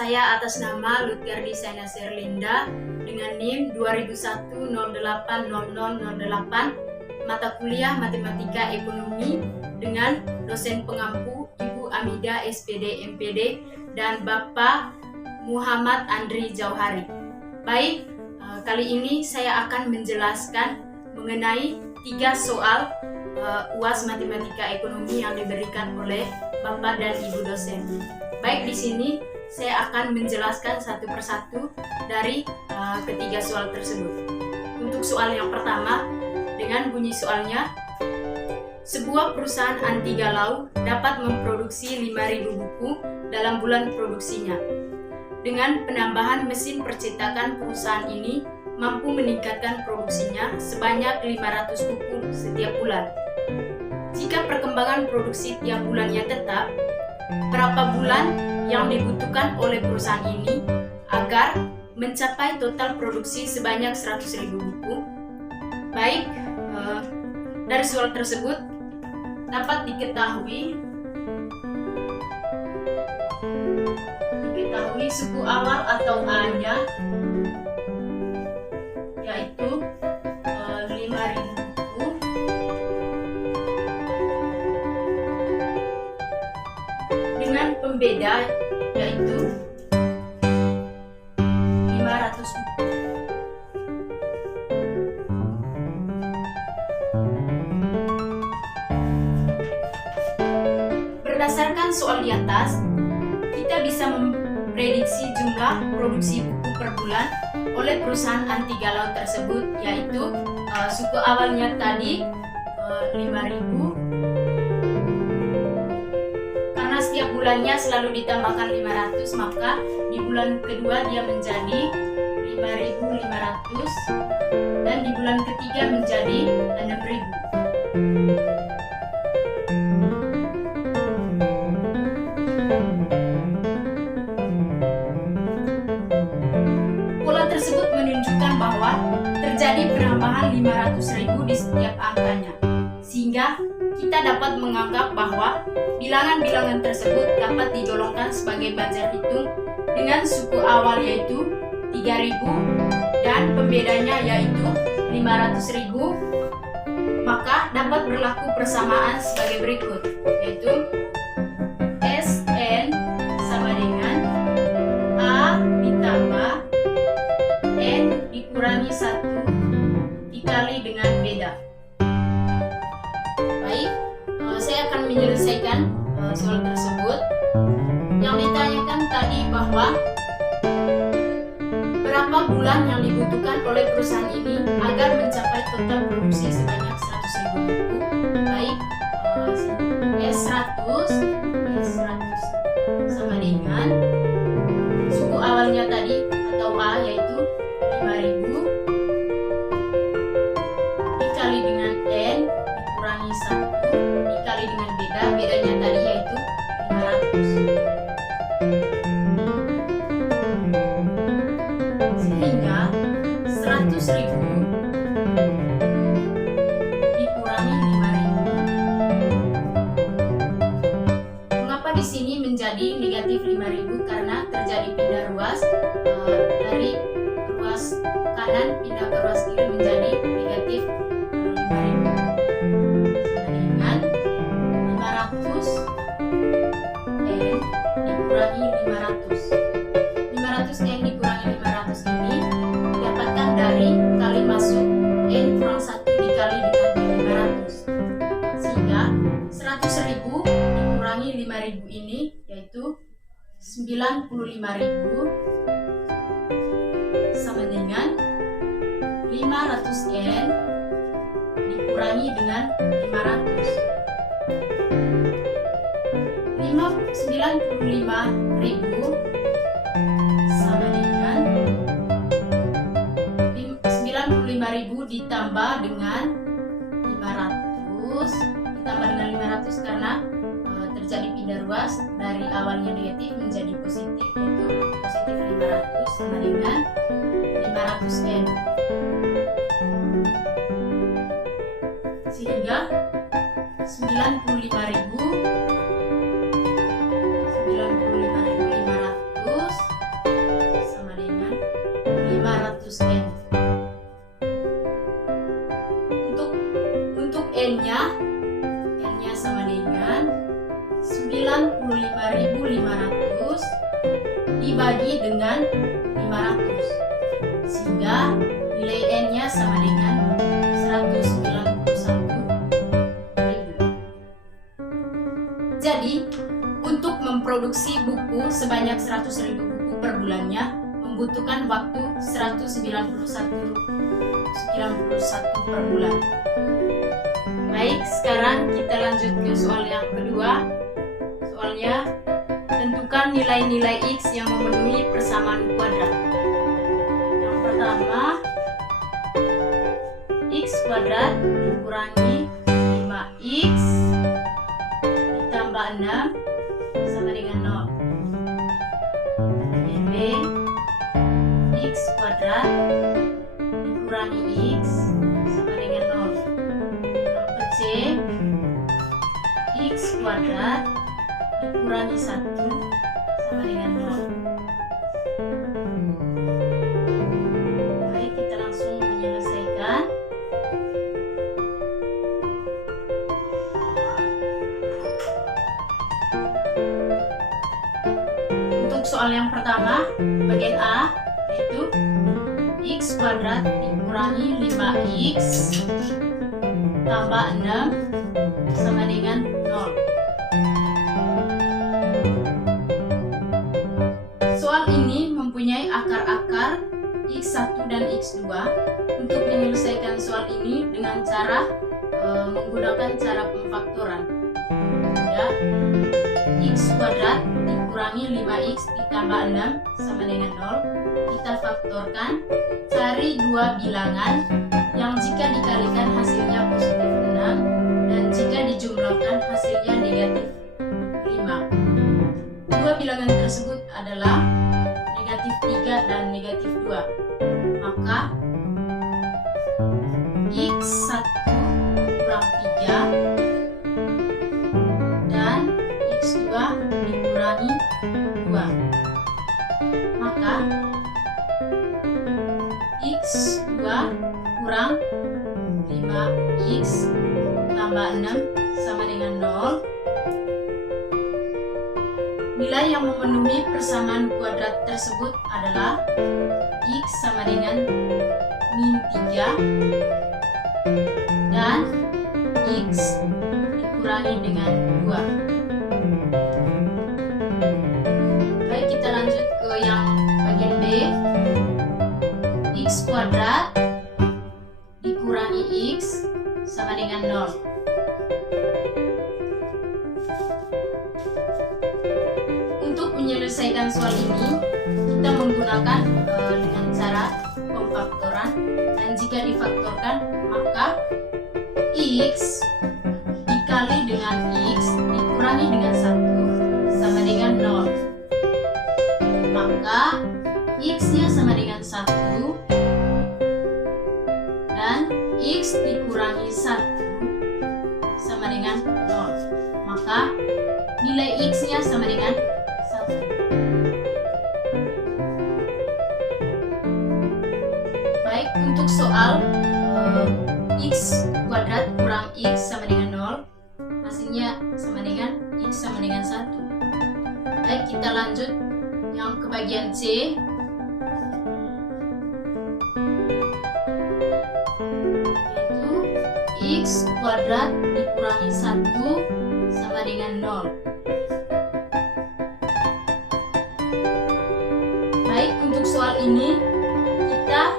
Saya atas nama Lutgardi Saina Sherlinda dengan NIM 2001080008 mata kuliah Matematika Ekonomi dengan dosen pengampu Ibu Amida SPD MPD dan Bapak Muhammad Andri Jauhari. Baik, kali ini saya akan menjelaskan mengenai 3 soal UAS Matematika Ekonomi yang diberikan oleh Bapak dan Ibu dosen. Baik, di sini saya akan menjelaskan satu persatu dari ketiga soal tersebut. Untuk soal yang pertama, dengan bunyi soalnya, sebuah perusahaan anti galau dapat memproduksi 5.000 buku dalam bulan produksinya. Dengan penambahan mesin percetakan, perusahaan ini mampu meningkatkan produksinya sebanyak 500 buku setiap bulan. Jika perkembangan produksi tiap bulannya tetap, berapa bulan yang dibutuhkan oleh perusahaan ini agar mencapai total produksi sebanyak 100.000 buku? Baik, dari soal tersebut dapat diketahui suku awal atau A-nya yaitu 5.000 buku dengan pembeda yaitu 500 buku. Berdasarkan soal di atas, kita bisa memprediksi jumlah produksi buku per bulan oleh perusahaan anti galau tersebut, yaitu suku awalnya tadi 5.000, karena setiap bulannya selalu ditambahkan 500, maka di bulan kedua dia menjadi 5.500 dan di bulan ketiga menjadi 6.000. Tersebut menunjukkan bahwa terjadi penambahan 500.000 di setiap angkanya, sehingga kita dapat menganggap bahwa bilangan-bilangan tersebut dapat digolongkan sebagai bajar hitung dengan suku awal yaitu 3.000 dan pembedanya yaitu 500.000, maka dapat berlaku persamaan sebagai berikut, yaitu SN sama dengan A ditambah N dikurangi 1 dikali dengan beda. Baik, saya akan menyelesaikan soal tersebut. Yang ditanyakan tadi bahwa berapa bulan yang dibutuhkan oleh perusahaan ini agar mencapai total produksi sebanyak 100.000 buku. Baik, S100 sama dengan suku awalnya tadi atau A yaitu 5.000 dikali dengan N dikurangi 1 dikali dengan bedanya tadi yaitu 500, sehingga 100.000 dikurangi 5.000. Mengapa di sini menjadi negatif 5.000? Karena terjadi pindah ruas dari ruas kanan pindah ke ruas kiri menjadi negatif 5.000 dengan 500 N dikurangi 500 N dikurangi 500 ini didapatkan dari kali masuk N kurang 1 dikali dengan 500, sehingga 100.000 dikurangi 5.000 ini yaitu 95.000 sama dengan 500 N dikurangi dengan 500. 95.000 sama dengan 95.000 ditambah dengan 500 karena terjadi pindah ruas dari awalnya negatif menjadi positif, yaitu positif 500 sama dengan 500 N, sehingga 95.500 dibagi dengan 500, sehingga nilai N-nya sama dengan 191.000. Jadi, untuk memproduksi buku sebanyak 100.000 buku per bulannya membutuhkan waktu 191 per bulan. Baik, sekarang kita lanjut ke soal yang kedua. Soalnya, tentukan nilai-nilai X yang memenuhi persamaan kuadrat. Yang pertama, X kuadrat dikurangi 5X ditambah 6 sama dengan 0. Yang B, X kuadrat dikurangi X sama dengan 0. Yang C, X kuadrat dikurangi 1 sama dengan 0. Baik, kita langsung menyelesaikan. Untuk soal yang pertama, bagian A, yaitu X kuadrat dikurangi 5X tambah 6 sama dengan 0. Soal ini mempunyai akar-akar X1 dan X2. Untuk menyelesaikan soal ini dengan cara menggunakan cara pemfaktoran. Ya, X kuadrat dikurangi 5X ditambah 6 sama dengan 0. Kita faktorkan, cari dua bilangan yang jika dikalikan hasilnya positif 6 dan jika dijumlahkan hasilnya negatif 5. Dua bilangan tersebut adalah negatif 3 dan negatif 2. Maka X1 kurang 3 dan X2 dikurangi 2. Maka X2 kurang 5X tambah 6 sama dengan 0. Nilai yang memenuhi persamaan kuadrat tersebut adalah X sama dengan min 3 dan X dikurangi dengan 2. Baik, kita lanjut ke yang bagian B. X kuadrat dikurangi X sama dengan 0. Untuk menyelesaikan soal ini, kita menggunakan dengan cara pemfaktoran, dan jika difaktorkan maka X dikali dengan X dikurangi dengan 1 sama dengan 0. Maka X-nya sama dengan 1 dan X dikurangi 1 sama dengan 0. Maka nilai X-nya sama dengan 1. Baik, untuk soal X kuadrat kurang X sama dengan 0, hasilnya sama dengan X sama dengan 1. Baik, kita lanjut yang ke bagian C. Yaitu X kuadrat dikurangi 1 sama dengan 0. Baik, untuk soal ini kita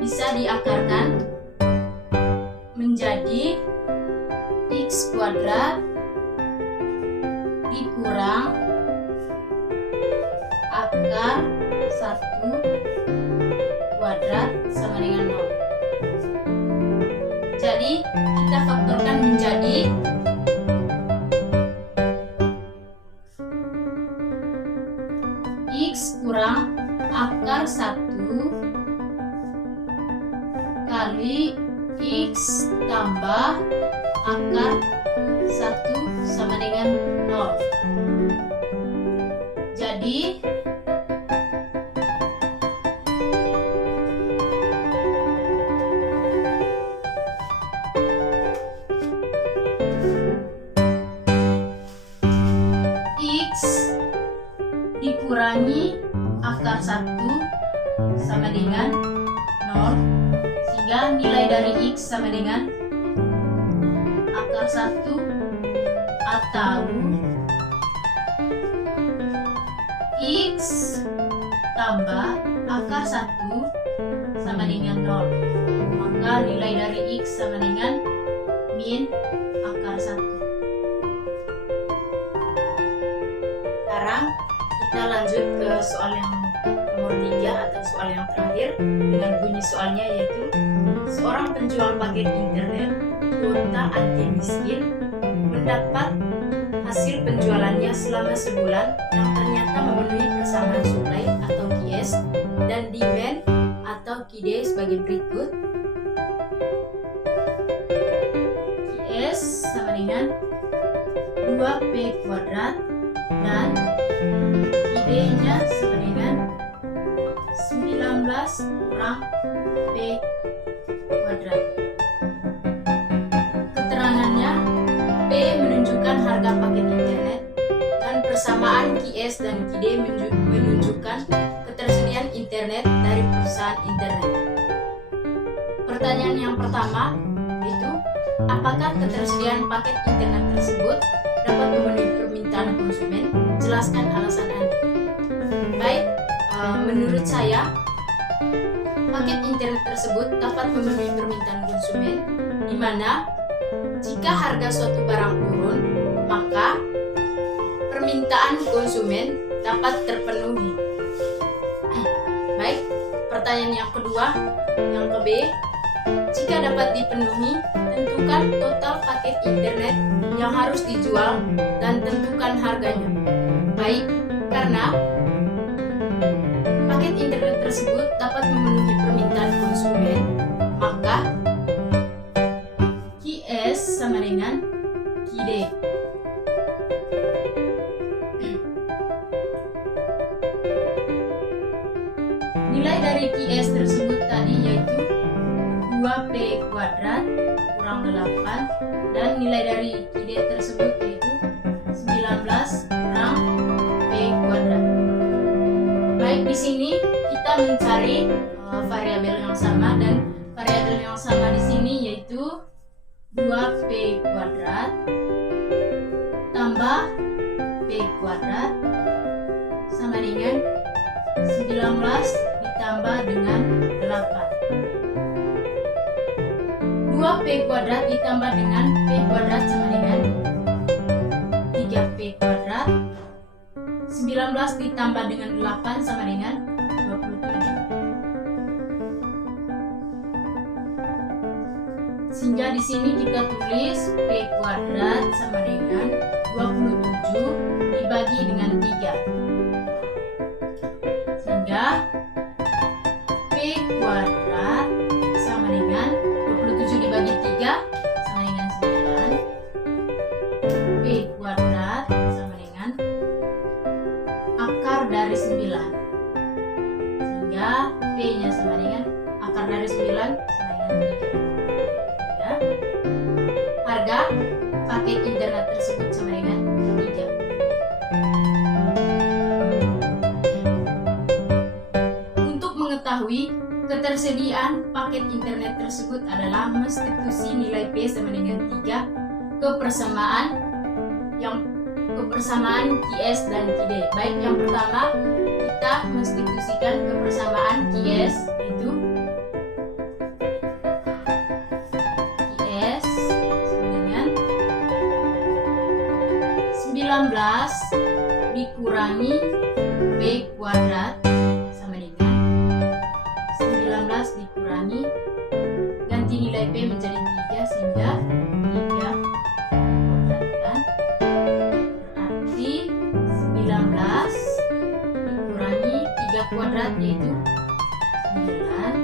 bisa diakarkan menjadi X kuadrat dikurang akar 1 kuadrat sama dengan 0. Jadi kita faktorkan menjadi X kurang akar 1 kali X tambah akar 1 sama dengan 0. Jadi X X sama dengan akar 1 atau X tambah akar 1 sama dengan 0. Maka nilai dari X sama dengan min akar 1. Sekarang kita lanjut ke soal yang nomor 3 atau soal yang terakhir dengan bunyi soalnya, yaitu seorang penjual paket internet kuota anti miskin mendapat hasil penjualannya selama sebulan yang ternyata memenuhi persamaan supply atau QS dan demand atau QD sebagai berikut. QS sama dengan 2P kuadrat dan QD-nya sama dengan 19 kurang P kuadrat. Keterangannya, P menunjukkan harga paket internet dan persamaan QS dan QD menunjukkan ketersediaan internet dari perusahaan internet. Pertanyaan yang pertama yaitu, apakah ketersediaan paket internet tersebut dapat memenuhi permintaan konsumen? Jelaskan alasan Anda. Baik, menurut saya paket internet tersebut dapat memenuhi permintaan konsumen, di mana jika harga suatu barang turun, maka permintaan konsumen dapat terpenuhi. Baik, pertanyaan yang kedua, yang ke B, jika dapat dipenuhi, tentukan total paket internet yang harus dijual dan tentukan harganya. Baik, karena paket internet tersebut dapat memenuhi permintaan konsumen, maka QS sama dengan QD. Nilai dari QS tersebut tadi yaitu 2P kuadrat kurang 8 dan nilai dari QD tersebut yaitu 19 kurang P kuadrat. Baik, di sini kita mencari variabel yang sama, dan variabel yang sama di sini yaitu 2P kuadrat tambah P kuadrat sama dengan 19 ditambah dengan 8. 2P kuadrat ditambah dengan P kuadrat sama dengan 3P kuadrat. 19 ditambah dengan 8 sama dengan 27. Sehingga di sini kita tulis P kuadrat sama dengan 27 dibagi dengan 3. Sehingga P kuadrat sama dengan 27 dibagi 3 sama dengan 9. P kuadrat sama dengan akar dari 9. Sehingga P-nya sama dengan akar dari 9 sama dengan 3. Harga paket internet tersebut sama dengan 3. Untuk mengetahui ketersediaan paket internet tersebut adalah menstitusi nilai P sama dengan 3 ke persamaan QS dan QD. Baik, yang pertama kita menstitusikan kebersamaan QS, yaitu QS sama dengan 19 dikurangi P kuadrat sama dengan 19 dikurangi, ganti nilai P menjadi 3 sehingga 3 kuadratkan, berarti 19 dikurangi 3 kuadrat yaitu 9.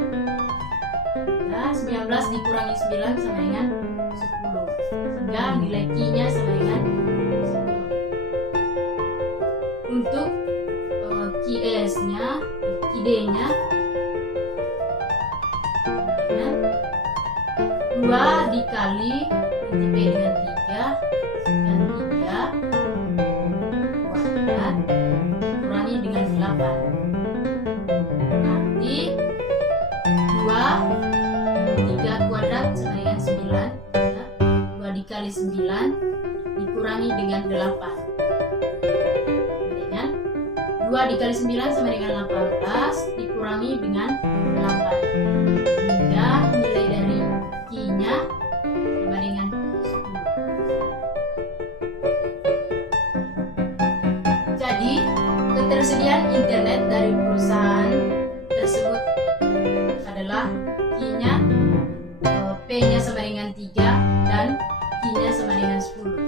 Nah, 19 dikurangi 9 sama dengan 10, sehingga nilai Q-nya sama dengan 10. Untuk QS-nya, QD-nya 2 dikali ganti P dengan 3 dan 3 kuadrat kurangi dengan 8, berarti 3 kuadrat kali 9 dikurangi dengan 8. Dengan 2 dikali 9 sama dengan 18 dikurangi dengan 8. Hingga nilai dari Q-nya sama dengan 10. Jadi, ketersediaan internet dari perusahaan tersebut adalah Q-nya, P-nya sama dengan 3 dan Q-nya sama dengan 10.